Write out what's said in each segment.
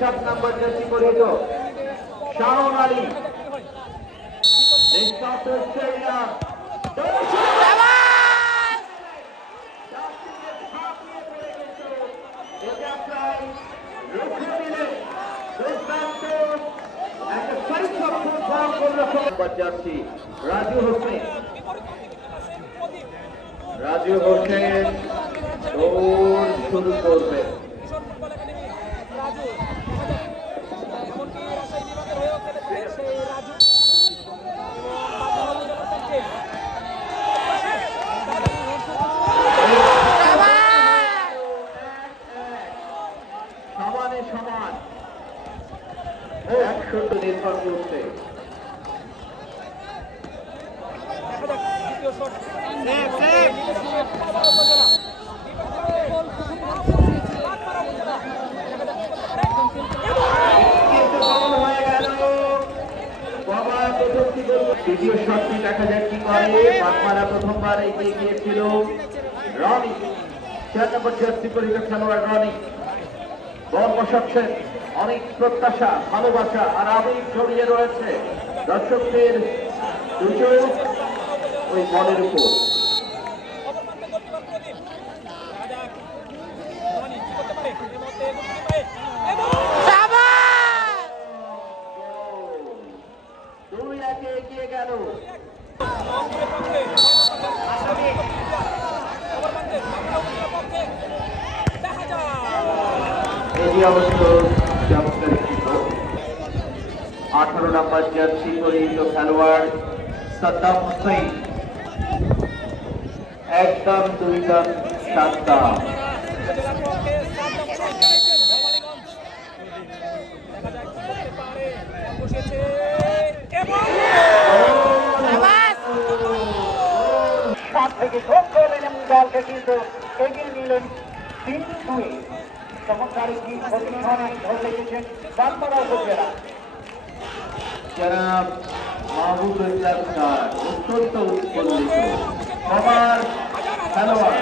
সাত নম্বর জার্সি পরিহিত। শাহন আলী। রাজু হোসেন। রাজু হোসেন শুরু করবে। একশো নির্ভর করছে দেখা যাক দ্বিতীয় শট উপজেলা গোল প্রথম গোল বাগমারা উপজেলা দেখা যাক কি করতে পারে কিন্তু গোল হয়ে গেল বাবা প্রথমটি গোল দ্বিতীয় শটটি দেখা যাক কি করে। বাগমারা প্রথমবার এগিয়ে গিয়েছিল রনি। চার খেলোয়াড় রনি। বল বসাচ্ছেন অনেক প্রত্যাশা, ভালোবাসা আর আবেগ ছড়িয়ে রয়েছে দর্শকদের দুটো ওই বলের উপর। করতে পারে এই মুহূর্তে গোলকিপার পায়ে এবং দুই একে এগিয়ে গেল রংপুরের পক্ষে অপরমান্তে বাংলা উপজেলার পক্ষে দেখা যাক এটি অবশ্য চমৎকার একটি আঠারো নম্বর জার্সি পরিহিত খেলোয়াড় সাদ্দাম হোসেন। একদম দুই দাম সাত থেকে যোগ করলেন এবং দলকে কিন্তু এগিয়ে নিলেন তিন দুই। চমৎকার একটি প্রতিষ্ঠানে ধরে? রেখেছেন বাগমারা উপজেলা জনাব মাহবুব ইসলাম অত্যন্ত উৎফুল্লিত। সবার খেলোয়াড়।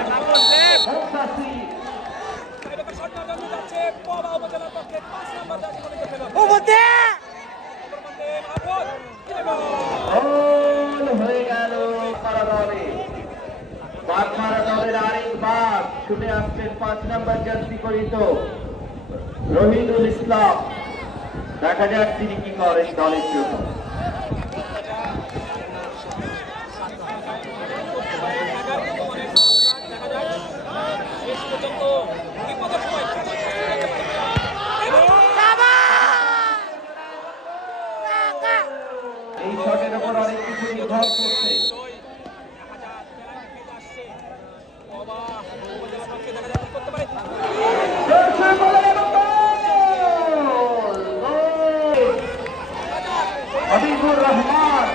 উপজেলার পক্ষে পাঁচ নম্বর জার্সি পরিহিত খেলোয়াড় অপরমান্তে মাহবুব এবং গোল হয়ে গেল বাগমারা দলে বাগমারা দলের আরেকবার ছুটে আসছেন পাঁচ নম্বর জার্সি করিত রহিদুল ইসলাম। দেখা যাক তিনি কি করেন দলের জন্য। এই শটের উপর অনেক কিছু নির্ভর করছে। রহমান।